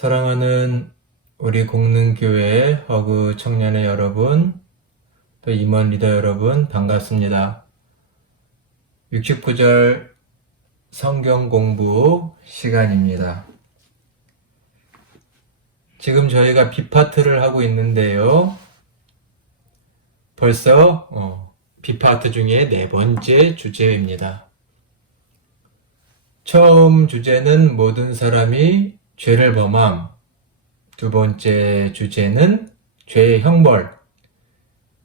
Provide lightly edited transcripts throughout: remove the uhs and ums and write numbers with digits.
사랑하는 우리 공능교회 허그 청년의 여러분, 또 임원 리더 여러분 반갑습니다. 69절 성경 공부 시간입니다. 지금 저희가 B파트를 하고 있는데요. 벌써 B파트 중에 네 번째 주제입니다. 처음 주제는 모든 사람이 죄를 범함, 두 번째 주제는 죄의 형벌,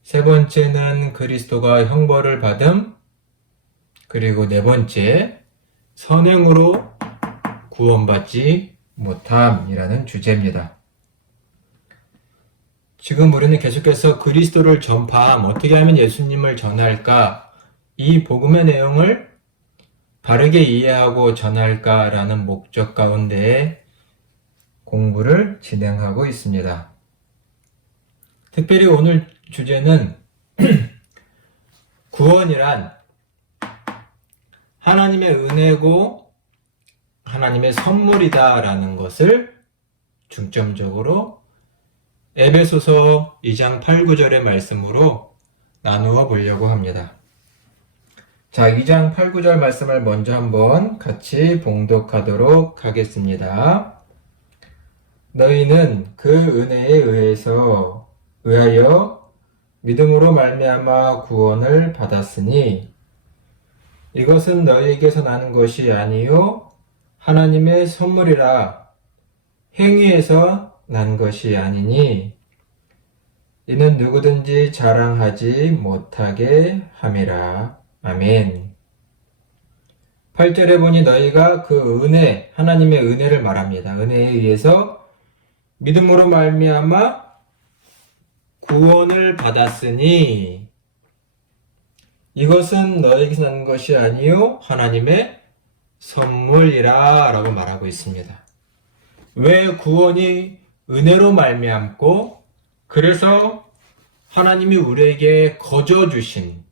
세 번째는 그리스도가 형벌을 받음, 그리고 네 번째 선행으로 구원받지 못함이라는 주제입니다. 지금 우리는 계속해서 그리스도를 전파함, 어떻게 하면 예수님을 전할까, 이 복음의 내용을 바르게 이해하고 전할까라는 목적 가운데 공부를 진행하고 있습니다. 특별히 오늘 주제는 구원이란 하나님의 은혜고 하나님의 선물이다 라는 것을 중점적으로 에베소서 2장 8, 9절의 말씀으로 나누어 보려고 합니다. 자, 2장 8, 9절 말씀을 먼저 한번 같이 봉독하도록 하겠습니다. 너희는 그 은혜에 의하여 믿음으로 말미암아 구원을 받았으니 이것은 너희에게서 나는 것이 아니요 하나님의 선물이라. 행위에서 난 것이 아니니 이는 누구든지 자랑하지 못하게 함이라. 아멘. 8절에 보니 너희가 그 은혜, 하나님의 은혜를 말합니다. 은혜에 의해서 믿음으로 말미암아 구원을 받았으니 이것은 너에게서 난 것이 아니요 하나님의 선물이라 라고 말하고 있습니다. 왜 구원이 은혜로 말미암고 그래서 하나님이 우리에게 거저 주신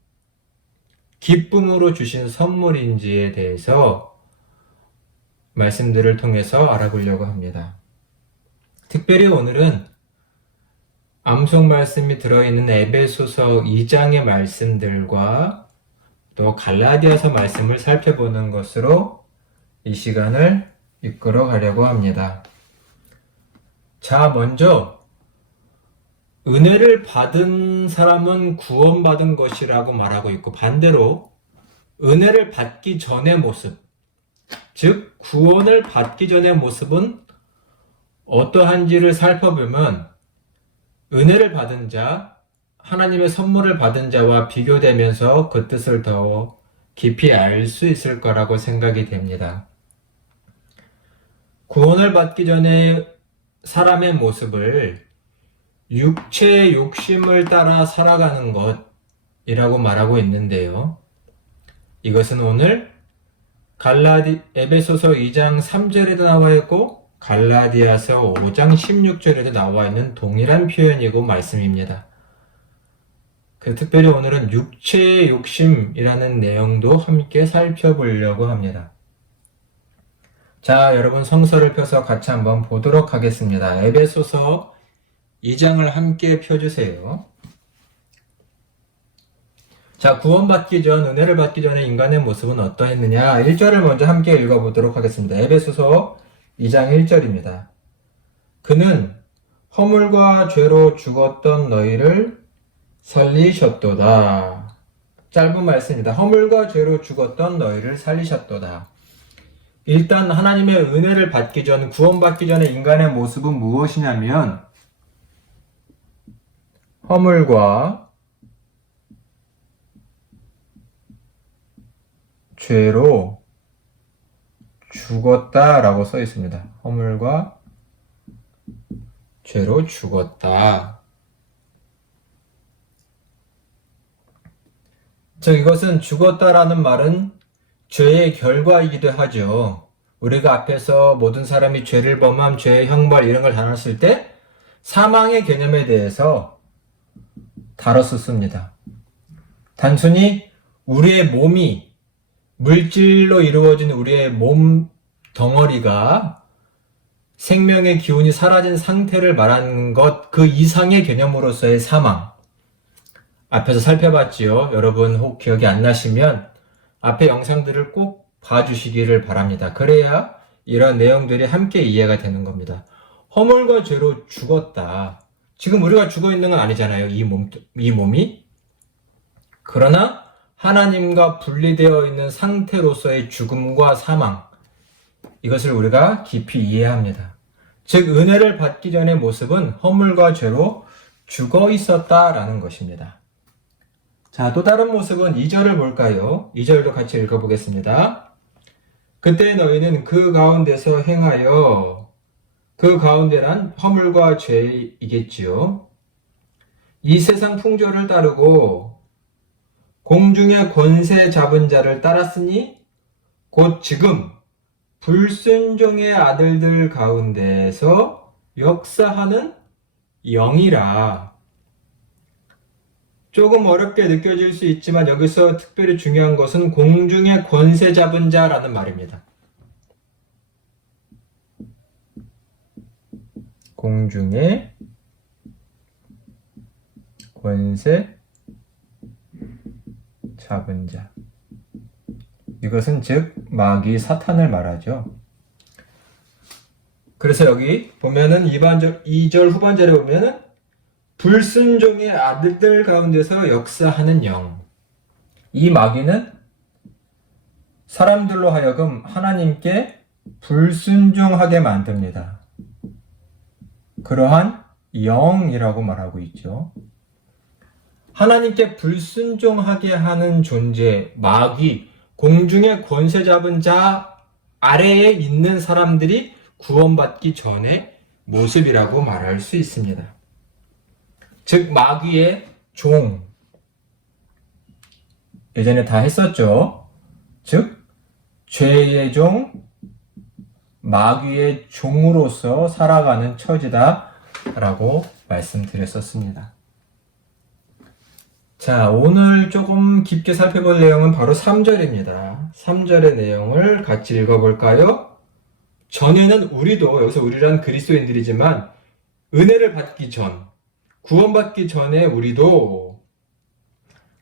기쁨으로 주신 선물인지에 대해서 말씀들을 통해서 알아보려고 합니다. 특별히 오늘은 암송 말씀이 들어있는 에베소서 2장의 말씀들과 또 갈라디아서 말씀을 살펴보는 것으로 이 시간을 이끌어 가려고 합니다. 자, 먼저 은혜를 받은 사람은 구원받은 것이라고 말하고 있고 반대로 은혜를 받기 전의 모습, 즉 구원을 받기 전의 모습은 어떠한지를 살펴보면 은혜를 받은 자, 하나님의 선물을 받은 자와 비교되면서 그 뜻을 더 깊이 알 수 있을 거라고 생각이 됩니다. 구원을 받기 전에 사람의 모습을 육체의 욕심을 따라 살아가는 것이라고 말하고 있는데요. 이것은 오늘 에베소서 2장 3절에도 나와 있고 갈라디아서 5장 16절에도 나와 있는 동일한 표현이고 말씀입니다. 특별히 오늘은 육체의 욕심이라는 내용도 함께 살펴보려고 합니다. 자, 여러분 성서를 펴서 같이 한번 보도록 하겠습니다. 에베소서 2장을 함께 펴주세요. 자, 구원받기 전, 은혜를 받기 전에 인간의 모습은 어떠했느냐? 1절을 먼저 함께 읽어보도록 하겠습니다. 에베소서 2장 1절입니다. 그는 허물과 죄로 죽었던 너희를 살리셨도다. 짧은 말씀입니다. 허물과 죄로 죽었던 너희를 살리셨도다. 일단 하나님의 은혜를 받기 전, 구원받기 전에 인간의 모습은 무엇이냐면 허물과 죄로 죽었다라고 써 있습니다. 허물과 죄로 죽었다. 즉 이것은 죽었다라는 말은 죄의 결과이기도 하죠. 우리가 앞에서 모든 사람이 죄를 범함, 죄의 형벌 이런 걸 다뤘을 때 사망의 개념에 대해서 다뤘었습니다. 단순히 우리의 몸이 물질로 이루어진 우리의 몸 덩어리가 생명의 기운이 사라진 상태를 말하는 것, 그 이상의 개념으로서의 사망. 앞에서 살펴봤지요. 여러분 혹 기억이 안 나시면 앞에 영상들을 꼭 봐주시기를 바랍니다. 그래야 이런 내용들이 함께 이해가 되는 겁니다. 허물과 죄로 죽었다. 지금 우리가 죽어 있는 건 아니잖아요. 이 몸이. 그러나 하나님과 분리되어 있는 상태로서의 죽음과 사망. 이것을 우리가 깊이 이해합니다. 즉, 은혜를 받기 전의 모습은 허물과 죄로 죽어 있었다라는 것입니다. 자, 또 다른 모습은 2절을 볼까요? 2절도 같이 읽어보겠습니다. 그때 너희는 그 가운데서 행하여, 그 가운데란 허물과 죄이겠지요. 이 세상 풍조를 따르고 공중의 권세 잡은 자를 따랐으니 곧 지금 불순종의 아들들 가운데서 역사하는 영이라. 조금 어렵게 느껴질 수 있지만 여기서 특별히 중요한 것은 공중의 권세 잡은 자라는 말입니다. 공중의 권세 잡은 자. 이것은 즉 마귀 사탄을 말하죠. 그래서 여기 보면은 2절 후반절에 보면은 불순종의 아들들 가운데서 역사하는 영. 이 마귀는 사람들로 하여금 하나님께 불순종하게 만듭니다. 그러한 영이라고 말하고 있죠. 하나님께 불순종하게 하는 존재, 마귀, 공중의 권세 잡은 자 아래에 있는 사람들이 구원받기 전의 모습이라고 말할 수 있습니다. 즉 마귀의 종. 예전에 다 했었죠. 즉 죄의 종, 마귀의 종으로서 살아가는 처지다 라고 말씀드렸었습니다. 자, 오늘 조금 깊게 살펴볼 내용은 바로 3절입니다. 3절의 내용을 같이 읽어볼까요? 전에는 우리도, 여기서 우리란 그리스도인들이지만 은혜를 받기 전, 구원받기 전에 우리도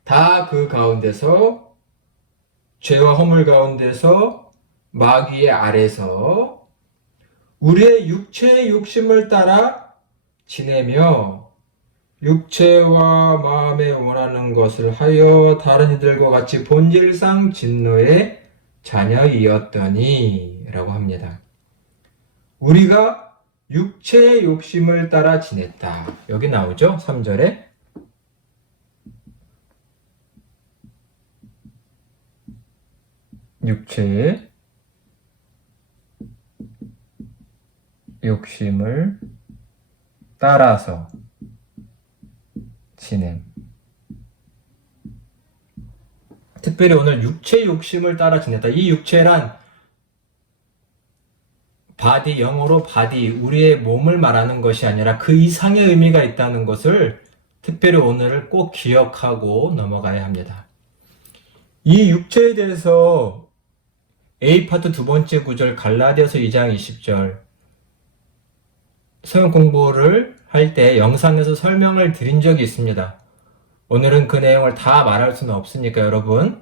다 그 가운데서 죄와 허물 가운데서 마귀의 아래서 우리의 육체의 욕심을 따라 지내며 육체와 마음에 원하는 것을 하여 다른 이들과 같이 본질상 진노의 자녀이었더니 라고 합니다. 우리가 육체의 욕심을 따라 지냈다. 여기 나오죠? 3절에. 육체의 욕심을 따라서 지냄. 특별히 오늘 육체 욕심을 따라 지냈다. 이 육체란 바디, 영어로 바디, 우리의 몸을 말하는 것이 아니라 그 이상의 의미가 있다는 것을 특별히 오늘 꼭 기억하고 넘어가야 합니다. 이 육체에 대해서 A파트 두 번째 구절 갈라디아서 2장 20절 성경 공부를 할 때 영상에서 설명을 드린 적이 있습니다. 오늘은 그 내용을 다 말할 수는 없으니까 여러분,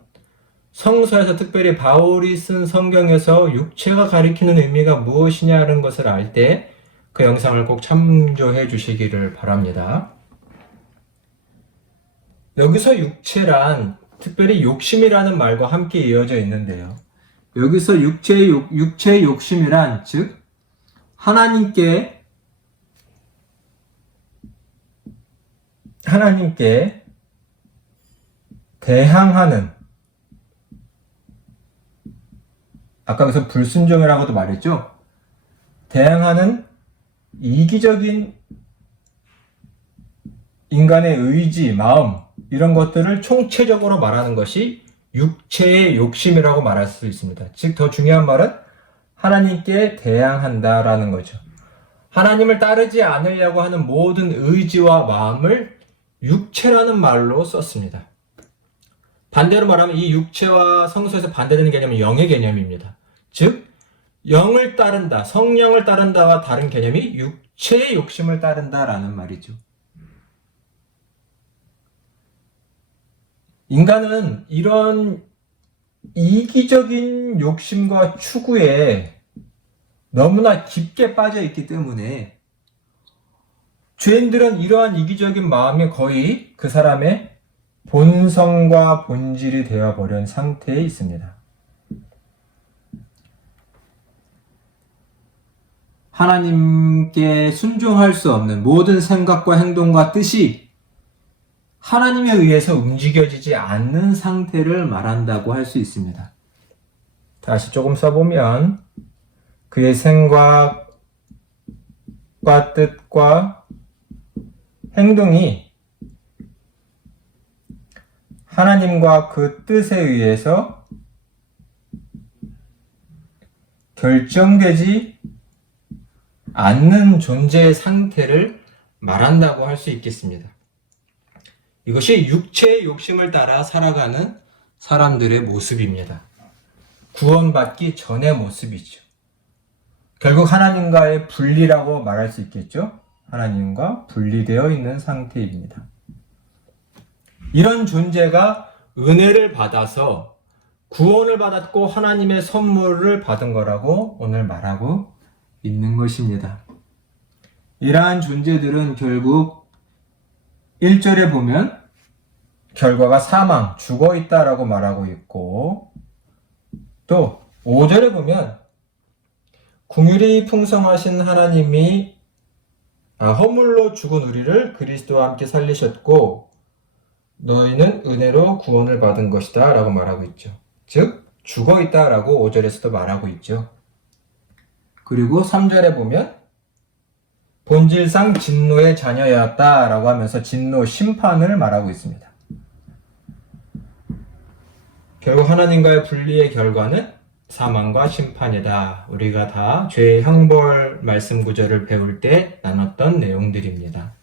성서에서 특별히 바울이 쓴 성경에서 육체가 가리키는 의미가 무엇이냐는 것을 알 때 그 영상을 꼭 참조해 주시기를 바랍니다. 여기서 육체란 특별히 욕심이라는 말과 함께 이어져 있는데요. 여기서 육체의 욕심이란 즉 하나님께 대항하는, 아까 여기서 불순종이라고도 말했죠. 대항하는 이기적인 인간의 의지, 마음 이런 것들을 총체적으로 말하는 것이 육체의 욕심이라고 말할 수 있습니다. 즉 더 중요한 말은 하나님께 대항한다라는 거죠. 하나님을 따르지 않으려고 하는 모든 의지와 마음을 육체라는 말로 썼습니다. 반대로 말하면 이 육체와 성서에서 반대되는 개념은 영의 개념입니다. 즉 영을 따른다, 성령을 따른다와 다른 개념이 육체의 욕심을 따른다라는 말이죠. 인간은 이런 이기적인 욕심과 추구에 너무나 깊게 빠져 있기 때문에 죄인들은 이러한 이기적인 마음이 거의 그 사람의 본성과 본질이 되어버린 상태에 있습니다. 하나님께 순종할 수 없는 모든 생각과 행동과 뜻이 하나님에 의해서 움직여지지 않는 상태를 말한다고 할 수 있습니다. 다시 조금 써보면 그의 생각과 뜻과 행동이 하나님과 그 뜻에 의해서 결정되지 않는 존재의 상태를 말한다고 할 수 있겠습니다. 이것이 육체의 욕심을 따라 살아가는 사람들의 모습입니다. 구원받기 전의 모습이죠. 결국 하나님과의 분리라고 말할 수 있겠죠? 하나님과 분리되어 있는 상태입니다. 이런 존재가 은혜를 받아서 구원을 받았고 하나님의 선물을 받은 거라고 오늘 말하고 있는 것입니다. 이러한 존재들은 결국 1절에 보면 결과가 사망, 죽어 있다라고 말하고 있고 또 5절에 보면 긍휼이 풍성하신 하나님이 허물로 죽은 우리를 그리스도와 함께 살리셨고 너희는 은혜로 구원을 받은 것이다 라고 말하고 있죠. 즉 죽어 있다 라고 5절에서도 말하고 있죠. 그리고 3절에 보면 본질상 진노의 자녀였다 라고 하면서 진노 심판을 말하고 있습니다. 결국 하나님과의 분리의 결과는 사망과 심판이다. 우리가 다 죄의 형벌 말씀 구절을 배울 때 나눴던 내용들입니다.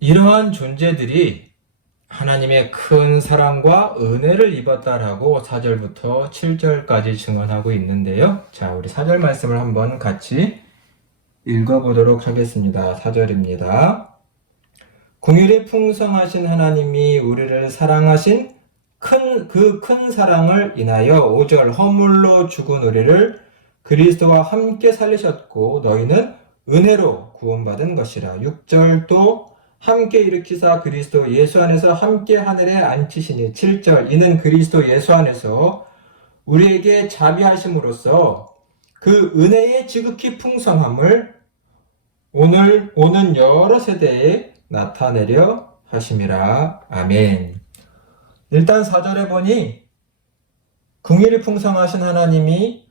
이러한 존재들이 하나님의 큰 사랑과 은혜를 입었다라고 4절부터 7절까지 증언하고 있는데요. 자, 우리 4절 말씀을 한번 같이 읽어보도록 하겠습니다. 4절입니다. 긍휼이 풍성하신 하나님이 우리를 사랑하신 그 큰 사랑을 인하여 5절 허물로 죽은 우리를 그리스도와 함께 살리셨고 너희는 은혜로 구원받은 것이라. 6절도 함께 일으키사 그리스도 예수 안에서 함께 하늘에 앉히시니. 7절 이는 그리스도 예수 안에서 우리에게 자비하심으로써 그 은혜의 지극히 풍성함을 오늘 오는 여러 세대에 나타내려 하심이라. 아멘. 일단 4절에 보니 긍휼이 풍성하신 하나님이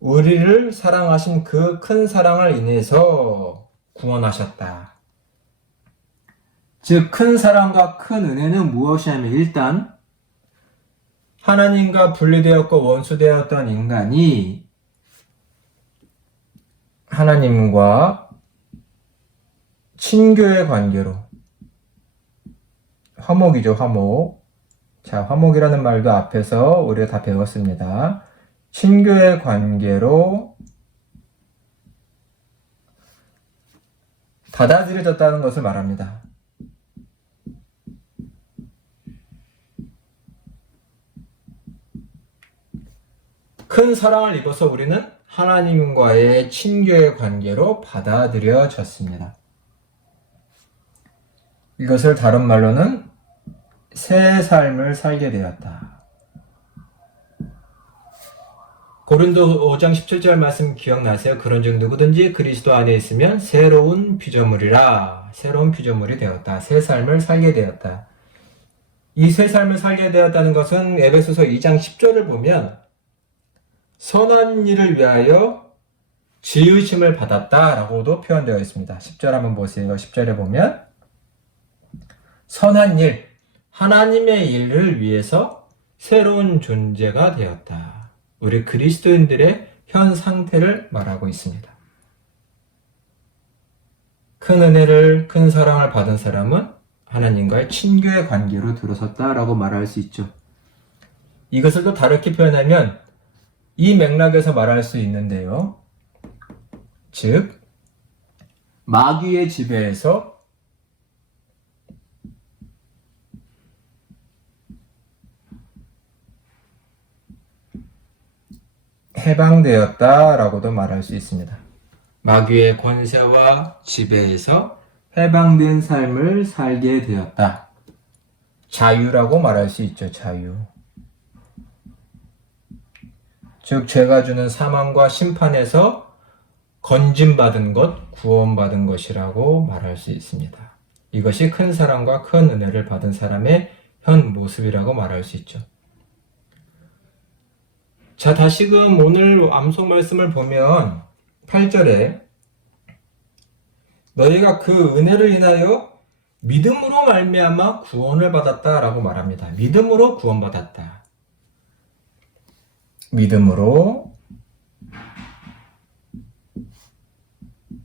우리를 사랑하신 그 큰 사랑을 인해서 구원하셨다. 즉 큰 사랑과 큰 은혜는 무엇이냐면 일단 하나님과 분리되었고 원수되었던 인간이 하나님과 친교의 관계로 화목이죠, 화목. 자, 화목이라는 말도 앞에서 우리가 다 배웠습니다. 친교의 관계로 받아들여졌다는 것을 말합니다. 큰 사랑을 입어서 우리는 하나님과의 친교의 관계로 받아들여졌습니다. 이것을 다른 말로는 새 삶을 살게 되었다. 고린도 5장 17절 말씀 기억나세요? 그런즉 누구든지 그리스도 안에 있으면 새로운 피조물이라. 새로운 피조물이 되었다. 새 삶을 살게 되었다. 이 새 삶을 살게 되었다는 것은 에베소서 2장 10절을 보면 선한 일을 위하여 지으심을 받았다라고도 표현되어 있습니다. 10절 한번 보세요. 10절에 보면 선한 일, 하나님의 일을 위해서 새로운 존재가 되었다. 우리 그리스도인들의 현 상태를 말하고 있습니다. 큰 은혜를, 큰 사랑을 받은 사람은 하나님과의 친교의 관계로 들어섰다라고 말할 수 있죠. 이것을 또 다르게 표현하면 이 맥락에서 말할 수 있는데요. 즉, 마귀의 지배에서 해방되었다라고도 말할 수 있습니다. 마귀의 권세와 지배에서 해방된 삶을 살게 되었다. 자유라고 말할 수 있죠. 자유. 즉 죄가 주는 사망과 심판에서 건짐받은 것, 구원받은 것이라고 말할 수 있습니다. 이것이 큰 사랑과 큰 은혜를 받은 사람의 현 모습이라고 말할 수 있죠. 자, 다시금 오늘 암송 말씀을 보면 8절에 너희가 그 은혜를 인하여 믿음으로 말미암아 구원을 받았다라고 말합니다. 믿음으로 구원받았다. 믿음으로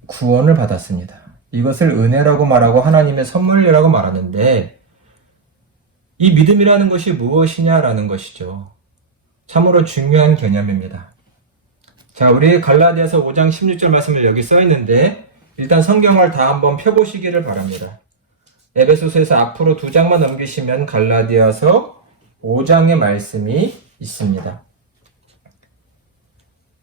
구원을 받았습니다. 이것을 은혜라고 말하고 하나님의 선물이라고 말하는데 이 믿음이라는 것이 무엇이냐라는 것이죠. 참으로 중요한 개념입니다. 자, 우리 갈라디아서 5장 16절 말씀을 여기 써 있는데 일단 성경을 다 한번 펴보시기를 바랍니다. 에베소서에서 앞으로 2장만 넘기시면 갈라디아서 5장의 말씀이 있습니다.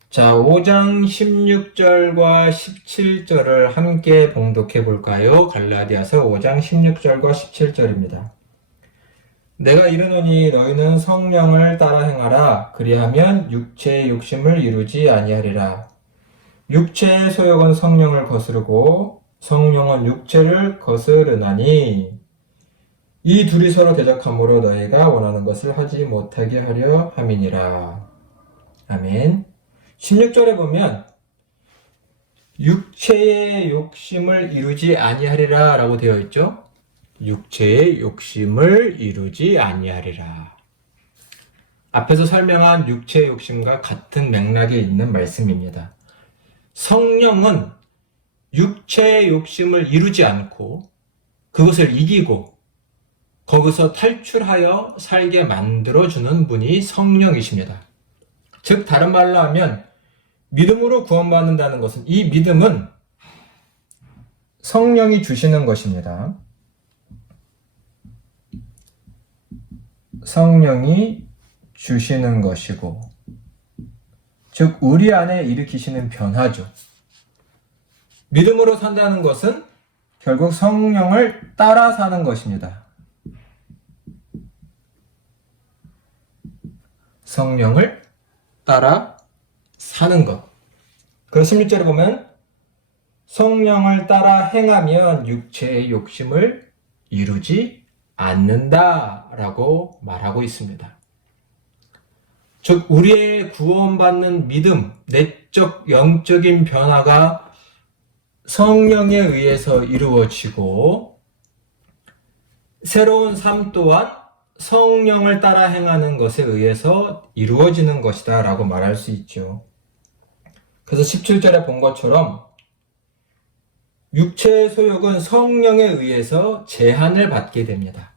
자, 5장 16절과 17절을 함께 봉독해 볼까요? 갈라디아서 5장 16절과 17절입니다. 내가 이르노니 너희는 성령을 따라 행하라. 그리하면 육체의 욕심을 이루지 아니하리라. 육체의 소욕은 성령을 거스르고 성령은 육체를 거스르나니 이 둘이 서로 대적함으로 너희가 원하는 것을 하지 못하게 하려 함이니라. 아멘. 16절에 보면 육체의 욕심을 이루지 아니하리라 라고 되어 있죠. 육체의 욕심을 이루지 아니하리라. 앞에서 설명한 육체의 욕심과 같은 맥락에 있는 말씀입니다. 성령은 육체의 욕심을 이루지 않고 그것을 이기고 거기서 탈출하여 살게 만들어주는 분이 성령이십니다. 즉 다른 말로 하면 믿음으로 구원받는다는 것은 이 믿음은 성령이 주시는 것입니다. 성령이 주시는 것이고 즉 우리 안에 일으키시는 변화죠. 믿음으로 산다는 것은 결국 성령을 따라 사는 것입니다. 성령을 따라 사는 것. 그래서 16절에 보면 성령을 따라 행하면 육체의 욕심을 이루지 않는다라고 말하고 있습니다. 즉 우리의 구원받는 믿음, 내적 영적인 변화가 성령에 의해서 이루어지고 새로운 삶 또한 성령을 따라 행하는 것에 의해서 이루어지는 것이다 라고 말할 수 있죠. 그래서 17절에 본 것처럼 육체의 소욕은 성령에 의해서 제한을 받게 됩니다.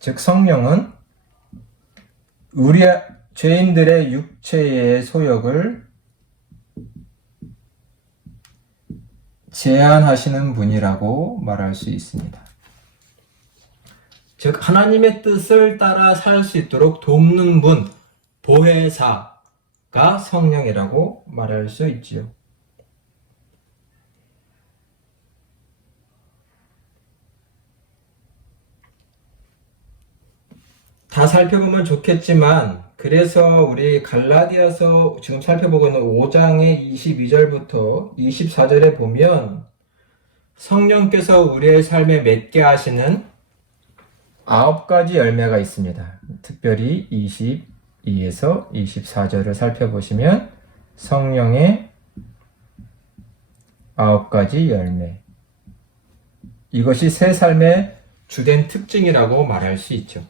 즉 성령은 우리 죄인들의 육체의 소욕을 제한하시는 분이라고 말할 수 있습니다. 즉 하나님의 뜻을 따라 살 수 있도록 돕는 분, 보혜사가 성령이라고 말할 수 있지요. 다 살펴보면 좋겠지만 그래서 우리 갈라디아서 지금 살펴보고 있는 5장의 22절부터 24절에 보면 성령께서 우리의 삶에 맺게 하시는 9가지 열매가 있습니다. 특별히 22에서 24절을 살펴보시면 성령의 9가지 열매. 이것이 새 삶의 주된 특징이라고 말할 수 있죠.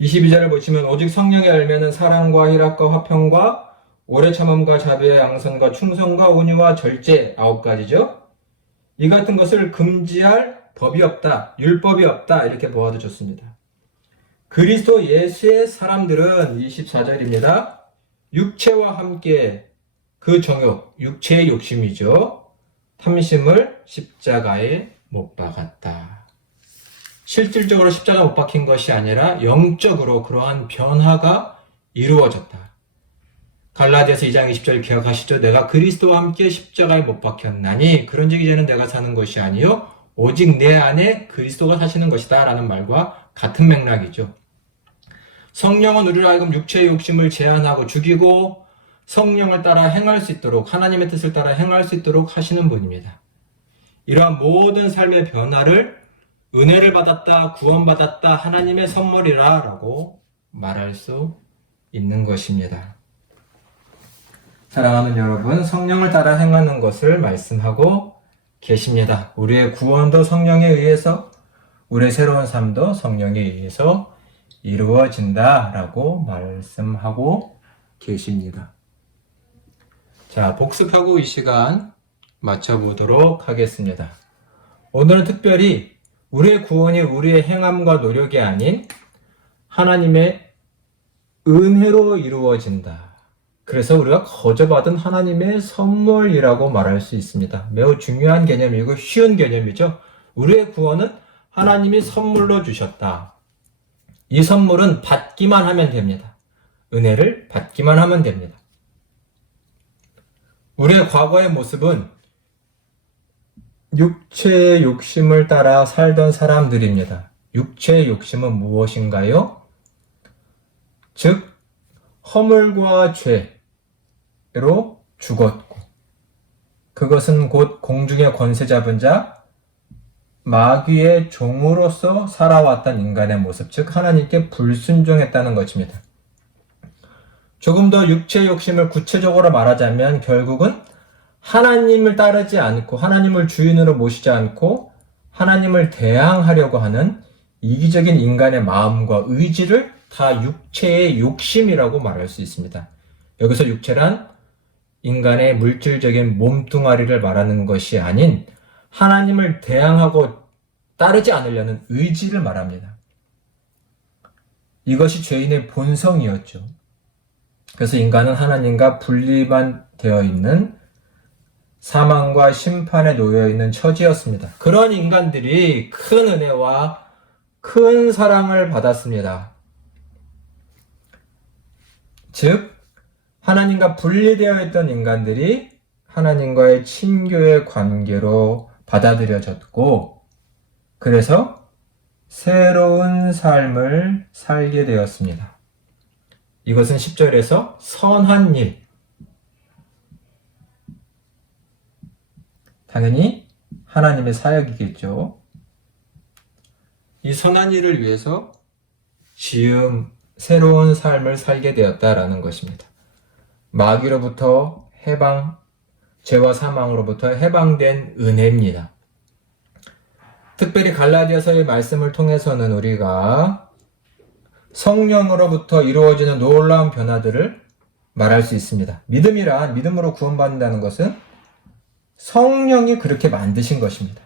22절을 보시면 오직 성령의 열매는 사랑과 희락과 화평과 오래 참음과 자비와 양선과 충성과 온유와 절제 9가지죠. 이 같은 것을 금지할 법이 없다, 율법이 없다 이렇게 보아도 좋습니다. 그리스도 예수의 사람들은 24절입니다. 육체와 함께 그 정욕, 육체의 욕심이죠. 탐심을 십자가에 못 박았다. 실질적으로 십자가 못 박힌 것이 아니라 영적으로 그러한 변화가 이루어졌다. 갈라디아서 2장 20절 기억하시죠? 내가 그리스도와 함께 십자가에 못 박혔나니 그런즉 이제는 내가 사는 것이 아니요 오직 내 안에 그리스도가 사시는 것이다 라는 말과 같은 맥락이죠. 성령은 우리로 하여금 육체의 욕심을 제한하고 죽이고 성령을 따라 행할 수 있도록 하나님의 뜻을 따라 행할 수 있도록 하시는 분입니다. 이러한 모든 삶의 변화를 은혜를 받았다, 구원받았다, 하나님의 선물이라 라고 말할 수 있는 것입니다. 사랑하는 여러분, 성령을 따라 행하는 것을 말씀하고 계십니다. 우리의 구원도 성령에 의해서, 우리의 새로운 삶도 성령에 의해서 이루어진다 라고 말씀하고 계십니다. 자, 복습하고 이 시간 마쳐보도록 하겠습니다. 오늘은 특별히 우리의 구원이 우리의 행함과 노력이 아닌 하나님의 은혜로 이루어진다. 그래서 우리가 거저받은 하나님의 선물이라고 말할 수 있습니다. 매우 중요한 개념이고 쉬운 개념이죠. 우리의 구원은 하나님이 선물로 주셨다. 이 선물은 받기만 하면 됩니다. 은혜를 받기만 하면 됩니다. 우리의 과거의 모습은 육체의 욕심을 따라 살던 사람들입니다. 육체의 욕심은 무엇인가요? 즉, 허물과 죄로 죽었고, 그것은 곧 공중의 권세 잡은 자, 마귀의 종으로서 살아왔던 인간의 모습, 즉 하나님께 불순종했다는 것입니다. 조금 더 육체의 욕심을 구체적으로 말하자면 결국은 하나님을 따르지 않고 하나님을 주인으로 모시지 않고 하나님을 대항하려고 하는 이기적인 인간의 마음과 의지를 다 육체의 욕심이라고 말할 수 있습니다. 여기서 육체란 인간의 물질적인 몸뚱아리를 말하는 것이 아닌 하나님을 대항하고 따르지 않으려는 의지를 말합니다. 이것이 죄인의 본성이었죠. 그래서 인간은 하나님과 분리만 되어 있는 사망과 심판에 놓여 있는 처지였습니다. 그런 인간들이 큰 은혜와 큰 사랑을 받았습니다. 즉, 하나님과 분리되어 있던 인간들이 하나님과의 친교의 관계로 받아들여졌고, 그래서 새로운 삶을 살게 되었습니다. 이것은 10절에서 선한 일, 당연히 하나님의 사역이겠죠. 이 선한 일을 위해서 새로운 삶을 살게 되었다라는 것입니다. 마귀로부터 해방, 죄와 사망으로부터 해방된 은혜입니다. 특별히 갈라디아서의 말씀을 통해서는 우리가 성령으로부터 이루어지는 놀라운 변화들을 말할 수 있습니다. 믿음으로 구원받는다는 것은 성령이 그렇게 만드신 것입니다.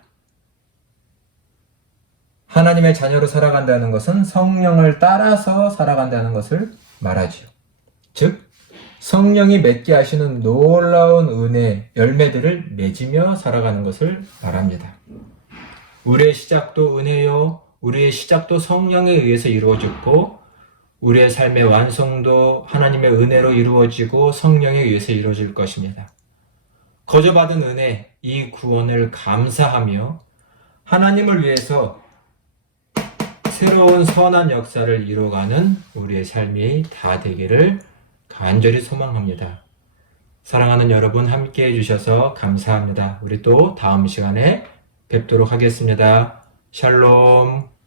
하나님의 자녀로 살아간다는 것은 성령을 따라서 살아간다는 것을 말하지요. 즉, 성령이 맺게 하시는 놀라운 은혜, 열매들을 맺으며 살아가는 것을 말합니다. 우리의 시작도 은혜요, 우리의 시작도 성령에 의해서 이루어졌고, 우리의 삶의 완성도 하나님의 은혜로 이루어지고 성령에 의해서 이루어질 것입니다. 거저받은 은혜, 이 구원을 감사하며 하나님을 위해서 새로운 선한 역사를 이루어가는 우리의 삶이 다 되기를 간절히 소망합니다. 사랑하는 여러분, 함께 해주셔서 감사합니다. 우리 또 다음 시간에 뵙도록 하겠습니다. 샬롬.